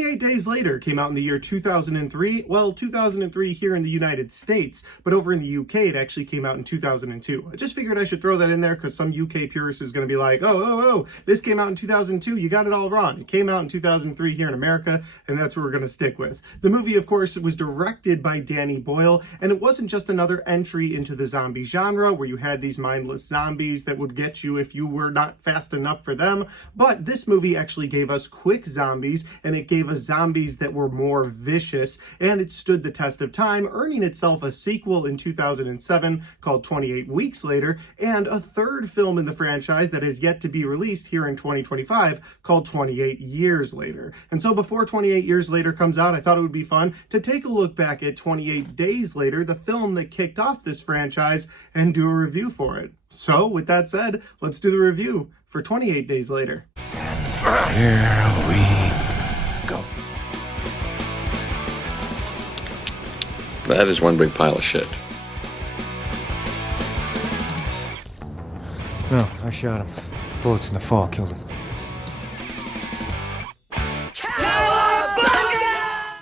28 Days Later came out in the year 2003. Well, 2003 here in the United States, but over in the UK it actually came out in 2002. I just figured I should throw that in there because some UK purist is going to be like, oh, this came out in 2002. You got it all wrong. It came out in 2003 here in America, and that's what we're going to stick with. The movie, of course, was directed by Danny Boyle, and it wasn't just another entry into the zombie genre where you had these mindless zombies that would get you if you were not fast enough for them, but this movie actually gave us quick zombies, and it gave us zombies that were more vicious, and it stood the test of time, earning itself a sequel in 2007 called 28 Weeks Later, and a third film in the franchise that has yet to be released here in 2025 called 28 Years Later. And so before 28 Years Later comes out, I thought it would be fun to take a look back at 28 Days Later, the film that kicked off this franchise, and do a review for it. So with that said, let's do the review for 28 Days Later. Here we go. That is one big pile of shit. No, I shot him. Bullets in the fall killed him.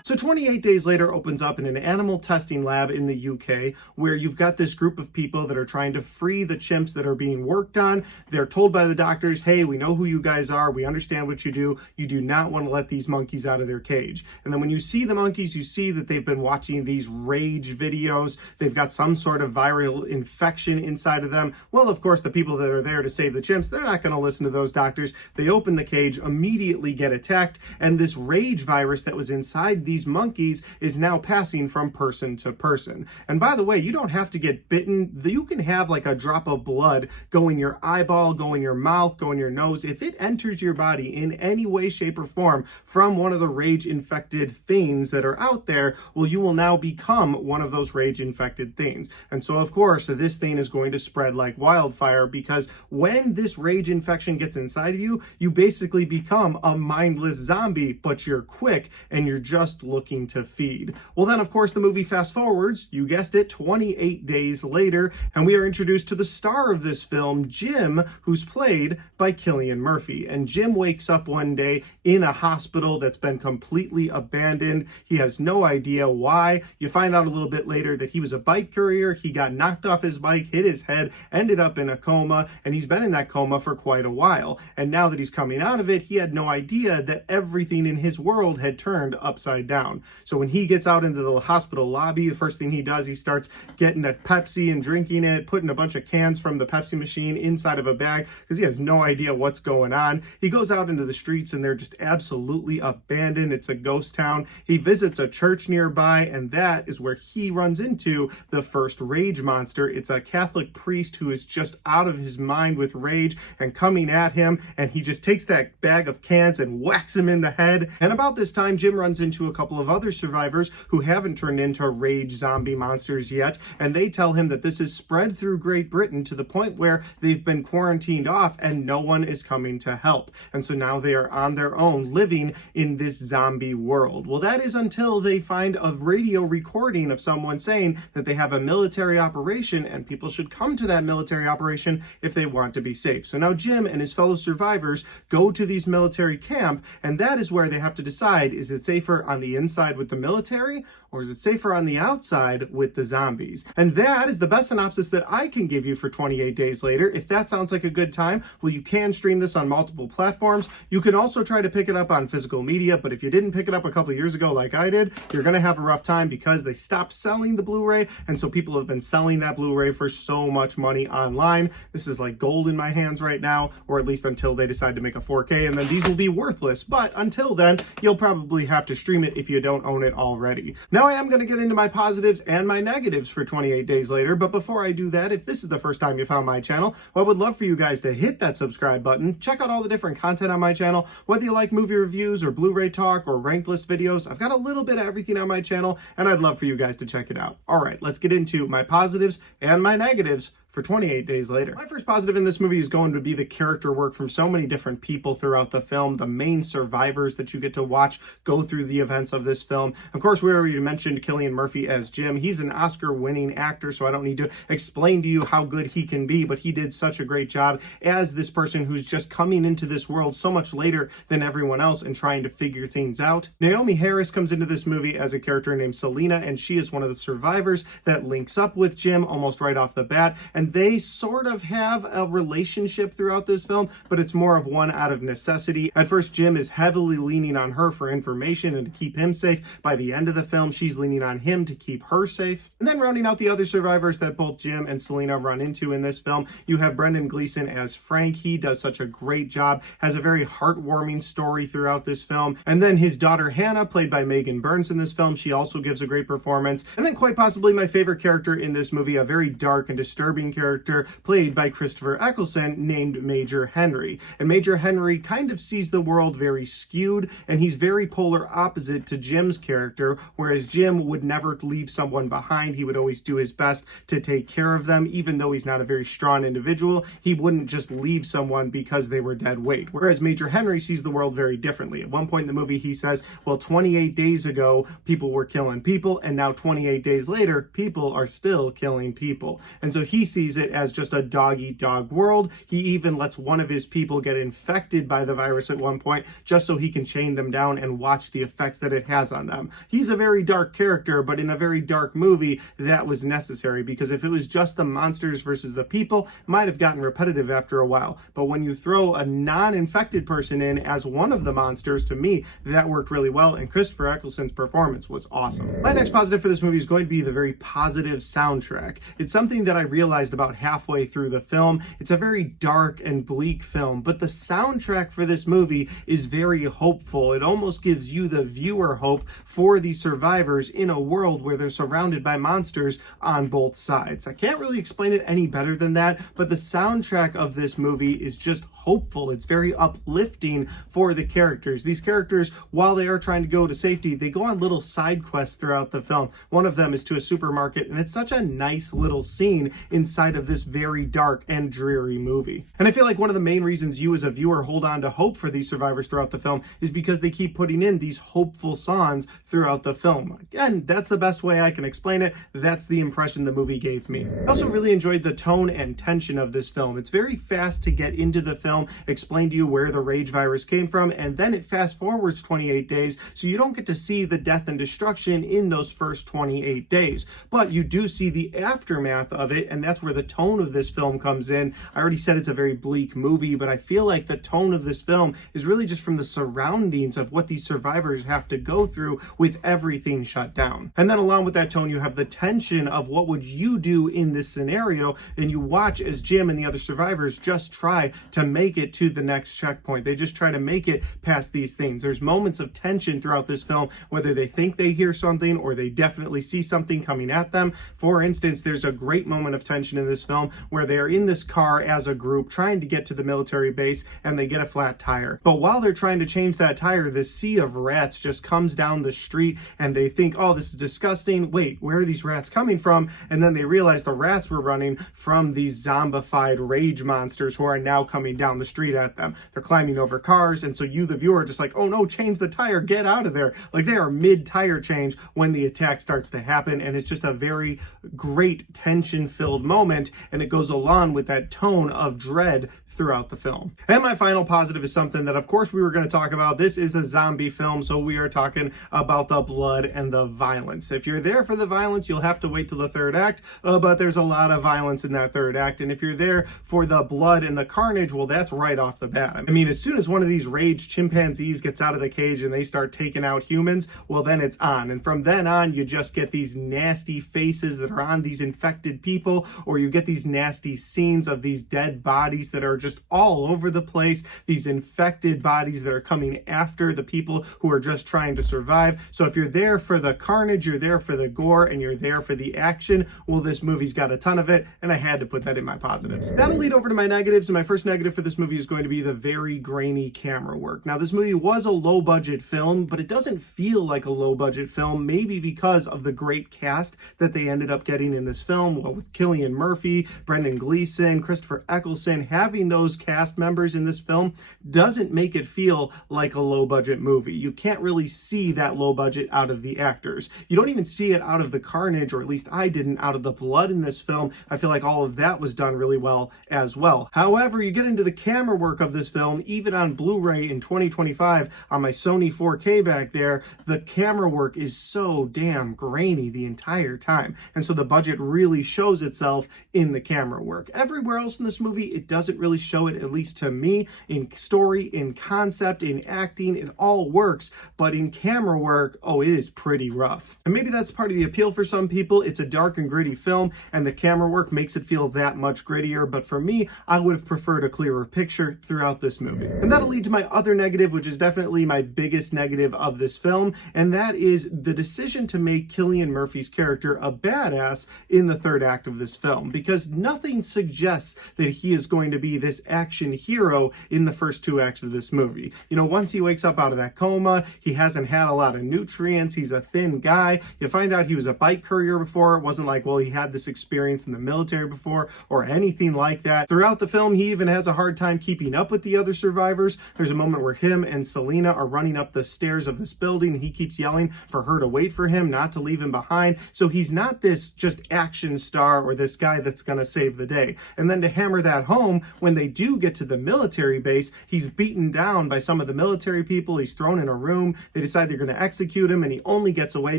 So 28 Days Later opens up in an animal testing lab in the UK where you've got this group of people that are trying to free the chimps that are being worked on. They're told by the doctors, hey, we know who you guys are. We understand what you do. You do not want to let these monkeys out of their cage. And then when you see the monkeys, you see that they've been watching these rage videos. They've got some sort of viral infection inside of them. Well, of course, the people that are there to save the chimps, they're not going to listen to those doctors. They open the cage, immediately get attacked, and this rage virus that was inside these monkeys is now passing from person to person. And by the way, you don't have to get bitten. You can have like a drop of blood go in your eyeball, go in your mouth, go in your nose. If it enters your body in any way, shape, or form from one of the rage-infected things that are out there, well, you will now become one of those rage-infected things. And so, of course, this thing is going to spread like wildfire because when this rage infection gets inside of you, you basically become a mindless zombie, but you're quick and you're just looking to feed. Well, then, of course, the movie fast forwards, you guessed it, 28 days later, and we are introduced to the star of this film, Jim, who's played by Cillian Murphy. And Jim wakes up one day in a hospital that's been completely abandoned. He has no idea why. You find out a little bit later that he was a bike courier. He got knocked off his bike, hit his head, ended up in a coma, and he's been in that coma for quite a while. And now that he's coming out of it, he had no idea that everything in his world had turned upside down. So when he gets out into the hospital lobby, the first thing he does, he starts getting a Pepsi and drinking it, putting a bunch of cans from the Pepsi machine inside of a bag because he has no idea what's going on. He goes out into the streets and they're just absolutely abandoned. It's a ghost town. He visits a church nearby, and that is where he runs into the first rage monster. It's a Catholic priest who is just out of his mind with rage and coming at him, and he just takes that bag of cans and whacks him in the head. And about this time, Jim runs into a couple of other survivors who haven't turned into rage zombie monsters yet, and they tell him that this is spread through Great Britain to the point where they've been quarantined off and no one is coming to help. And so now they are on their own living in this zombie world. Well, that is until they find a radio recording of someone saying that they have a military operation and people should come to that military operation if they want to be safe. So now Jim and his fellow survivors go to these military camp, and that is where they have to decide, is it safer on the inside with the military, or is it safer on the outside with the zombies? And that is the best synopsis that I can give you for 28 Days Later. If that sounds like a good time, well, you can stream this on multiple platforms. You can also try to pick it up on physical media, but if you didn't pick it up a couple years ago like I did, you're going to have a rough time because they stopped selling the Blu-ray, and so people have been selling that Blu-ray for so much money online. This is like gold in my hands right now, or at least until they decide to make a 4K, and then these will be worthless. But until then, you'll probably have to stream it if you don't own it already. Now I am going to get into my positives and my negatives for 28 Days Later, but before I do that, if this is the first time you found my channel, well, I would love for you guys to hit that subscribe button, check out all the different content on my channel, whether you like movie reviews or Blu-ray talk or ranked list videos. I've got a little bit of everything on my channel, and I'd love for you guys to check it out. All right, let's get into my positives and my negatives for 28 Days Later. My first positive in this movie is going to be the character work from so many different people throughout the film, the main survivors that you get to watch go through the events of this film. Of course, we already mentioned Cillian Murphy as Jim. He's an Oscar-winning actor, so I don't need to explain to you how good he can be, but he did such a great job as this person who's just coming into this world so much later than everyone else and trying to figure things out. Naomi Harris comes into this movie as a character named Selena, and she is one of the survivors that links up with Jim almost right off the bat, and they sort of have a relationship throughout this film, but it's more of one out of necessity. At first, Jim is heavily leaning on her for information and to keep him safe. By the end of the film, she's leaning on him to keep her safe. And then rounding out the other survivors that both Jim and Selena run into in this film, you have Brendan Gleeson as Frank. He does such a great job, has a very heartwarming story throughout this film. And then his daughter Hannah, played by Megan Burns in this film, she also gives a great performance. And then quite possibly my favorite character in this movie, a very dark and disturbing character played by Christopher Eccleston named Major Henry. And Major Henry kind of sees the world very skewed, and he's very polar opposite to Jim's character, whereas Jim would never leave someone behind. He would always do his best to take care of them, even though he's not a very strong individual. He wouldn't just leave someone because they were dead weight. Whereas Major Henry sees the world very differently. At one point in the movie, he says, well, 28 days ago, people were killing people, and now 28 days later, people are still killing people. And so he sees it as just a dog-eat-dog world. He even lets one of his people get infected by the virus at one point, just so he can chain them down and watch the effects that it has on them. He's a very dark character, but in a very dark movie, that was necessary, because if it was just the monsters versus the people, it might have gotten repetitive after a while. But when you throw a non-infected person in as one of the monsters, to me, that worked really well, and Christopher Eccleston's performance was awesome. My next positive for this movie is going to be the very positive soundtrack. It's something that I realized about halfway through the film. It's a very dark and bleak film, but the soundtrack for this movie is very hopeful. It almost gives you, the viewer, hope for these survivors in a world where they're surrounded by monsters on both sides. I can't really explain it any better than that, but the soundtrack of this movie is just hopeful. It's very uplifting for the characters. These characters, while they are trying to go to safety, they go on little side quests throughout the film. One of them is to a supermarket, and it's such a nice little scene inside of this very dark and dreary movie. And I feel like one of the main reasons you as a viewer hold on to hope for these survivors throughout the film is because they keep putting in these hopeful songs throughout the film. Again, that's the best way I can explain it. That's the impression the movie gave me. I also really enjoyed the tone and tension of this film. It's very fast to get into the film, explain to you where the rage virus came from, and then it fast forwards 28 days, so you don't get to see the death and destruction in those first 28 days. But you do see the aftermath of it, and that's where the tone of this film comes in. I already said it's a very bleak movie, but I feel like the tone of this film is really just from the surroundings of what these survivors have to go through with everything shut down. And then along with that tone, you have the tension of what would you do in this scenario, and you watch as Jim and the other survivors just try to make it to the next checkpoint. They just try to make it past these things. There's moments of tension throughout this film, whether they think they hear something or they definitely see something coming at them. For instance, there's a great moment of tension in this film where they are in this car as a group trying to get to the military base, and they get a flat tire. But while they're trying to change that tire, this sea of rats just comes down the street, and they think, oh, this is disgusting. Wait, where are these rats coming from? And then they realize the rats were running from these zombified rage monsters who are now coming down the street at them. They're climbing over cars, and so you, the viewer, are just like, oh no, change the tire, get out of there. Like, they are mid-tire change when the attack starts to happen, and it's just a very great tension-filled moment, and it goes along with that tone of dread throughout the film. And my final positive is something that, of course, we were going to talk about. This is a zombie film, so we are talking about the blood and the violence. If you're there for the violence, you'll have to wait till the third act, but there's a lot of violence in that third act, and if you're there for the blood and the carnage, well, that's right off the bat. I mean, as soon as one of these rage chimpanzees gets out of the cage and they start taking out humans, well, then it's on. And from then on, you just get these nasty faces that are on these infected people, or you get these nasty scenes of these dead bodies that are just just all over the place, these infected bodies that are coming after the people who are just trying to survive. So if you're there for the carnage, you're there for the gore, and you're there for the action, well, this movie's got a ton of it, and I had to put that in my positives. That'll lead over to my negatives, and my first negative for this movie is going to be the very grainy camera work. Now, this movie was a low-budget film, but it doesn't feel like a low-budget film, maybe because of the great cast that they ended up getting in this film. Well, with Cillian Murphy, Brendan Gleeson, Christopher Eccleston, having those cast members in this film doesn't make it feel like a low-budget movie. You can't really see that low budget out of the actors. You don't even see it out of the carnage, or at least I didn't, out of the blood in this film. I feel like all of that was done really well as well. However, you get into the camera work of this film, even on Blu-ray in 2025 on my Sony 4K back there, the camera work is so damn grainy the entire time. And so the budget really shows itself in the camera work. Everywhere else in this movie, it doesn't really show it, at least to me. In story, in concept, in acting, it all works. But in camera work, oh, it is pretty rough. And maybe that's part of the appeal for some people. It's a dark and gritty film, and the camera work makes it feel that much grittier. But for me, I would have preferred a clearer picture throughout this movie. And that'll lead to my other negative, which is definitely my biggest negative of this film, and that is the decision to make Cillian Murphy's character a badass in the third act of this film, because nothing suggests that he is going to be this action hero in the first two acts of this movie. You know, once he wakes up out of that coma, he hasn't had a lot of nutrients, he's a thin guy. You find out he was a bike courier before. It wasn't like, well, he had this experience in the military before or anything like that. Throughout the film, he even has a hard time keeping up with the other survivors. There's a moment where him and Selena are running up the stairs of this building, and he keeps yelling for her to wait for him, not to leave him behind. So he's not this just action star or this guy that's gonna save the day. And then to hammer that home, when they do get to the military base, he's beaten down by some of the military people. He's thrown in a room. They decide they're going to execute him, and he only gets away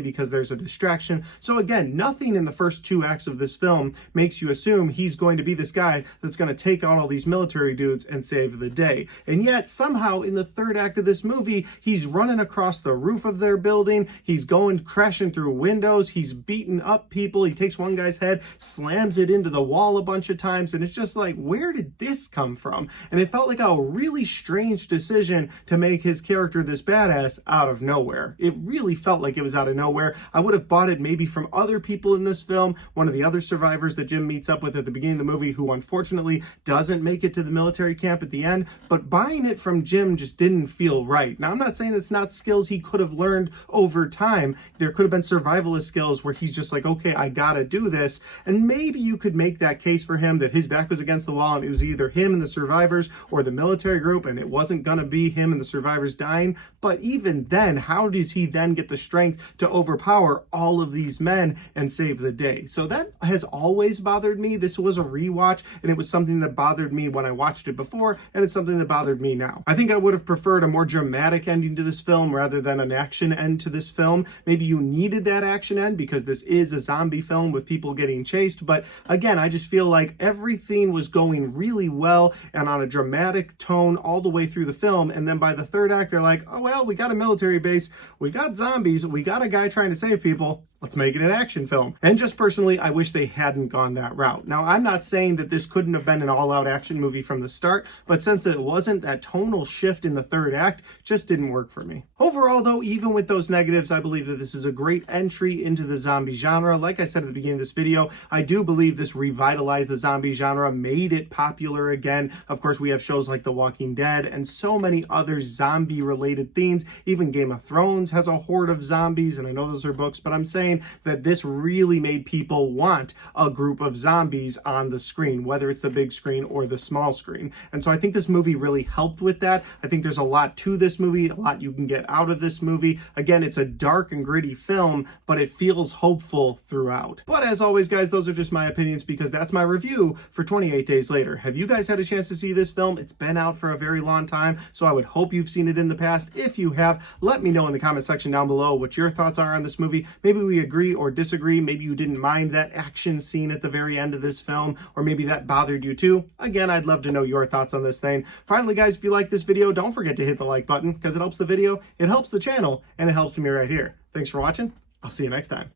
because there's a distraction. So again, nothing in the first two acts of this film makes you assume he's going to be this guy that's going to take out all these military dudes and save the day. And yet somehow in the third act of this movie, he's running across the roof of their building. He's going crashing through windows. He's beating up people. He takes one guy's head, slams it into the wall a bunch of times. And it's just like, where did this come from? And it felt like a really strange decision to make his character this badass out of nowhere. It really felt like it was out of nowhere. I would have bought it maybe from other people in this film, one of the other survivors that Jim meets up with at the beginning of the movie, who unfortunately doesn't make it to the military camp at the end, but buying it from Jim just didn't feel right. Now, I'm not saying it's not skills he could have learned over time. There could have been survivalist skills where he's just like, okay, I gotta do this. And maybe you could make that case for him that his back was against the wall and it was either him and the survivors or the military group, and it wasn't gonna be him and the survivors dying. But even then, how does he then get the strength to overpower all of these men and save the day? So that has always bothered me. This was a rewatch, and it was something that bothered me when I watched it before, and it's something that bothered me now. I think I would have preferred a more dramatic ending to this film rather than an action end to this film. Maybe you needed that action end because this is a zombie film with people getting chased, but again, I just feel like everything was going really well and on a dramatic tone all the way through the film, and then by the third act, they're like, oh well, we got a military base, we got zombies, we got a guy trying to save people, let's make it an action film. And just personally, I wish they hadn't gone that route. Now, I'm not saying that this couldn't have been an all-out action movie from the start, but since it wasn't, that tonal shift in the third act just didn't work for me. Overall, though, even with those negatives, I believe that this is a great entry into the zombie genre. Like I said at the beginning of this video, I do believe this revitalized the zombie genre, made it popular again. Of course, we have shows like The Walking Dead and so many other zombie-related things. Even Game of Thrones has a horde of zombies, and I know those are books, but I'm saying that this really made people want a group of zombies on the screen, whether it's the big screen or the small screen. And so I think this movie really helped with that. I think there's a lot to this movie, a lot you can get out of this movie. Again, it's a dark and gritty film, but it feels hopeful throughout. But as always, guys, those are just my opinions because that's my review for 28 Days Later. Have you guys had a chance to see this film? It's been out for a very long time, so I would hope you've seen it in the past. If you have, let me know in the comment section down below what your thoughts are on this movie. Maybe we agree or disagree. Maybe you didn't mind that action scene at the very end of this film, or maybe that bothered you too. Again, I'd love to know your thoughts on this thing. Finally, guys, if you like this video, don't forget to hit the like button because it helps the video, it helps the channel, and it helps me right here. Thanks for watching. I'll see you next time.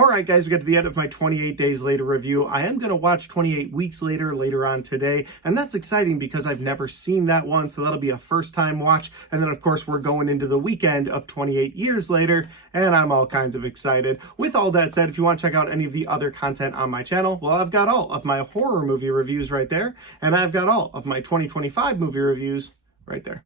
All right, guys, we got to the end of my 28 Days Later review. I am going to watch 28 Weeks Later on today, and that's exciting because I've never seen that one, so that'll be a first-time watch. And then, of course, we're going into the weekend of 28 Years Later, and I'm all kinds of excited. With all that said, if you want to check out any of the other content on my channel, well, I've got all of my horror movie reviews right there, and I've got all of my 2025 movie reviews right there.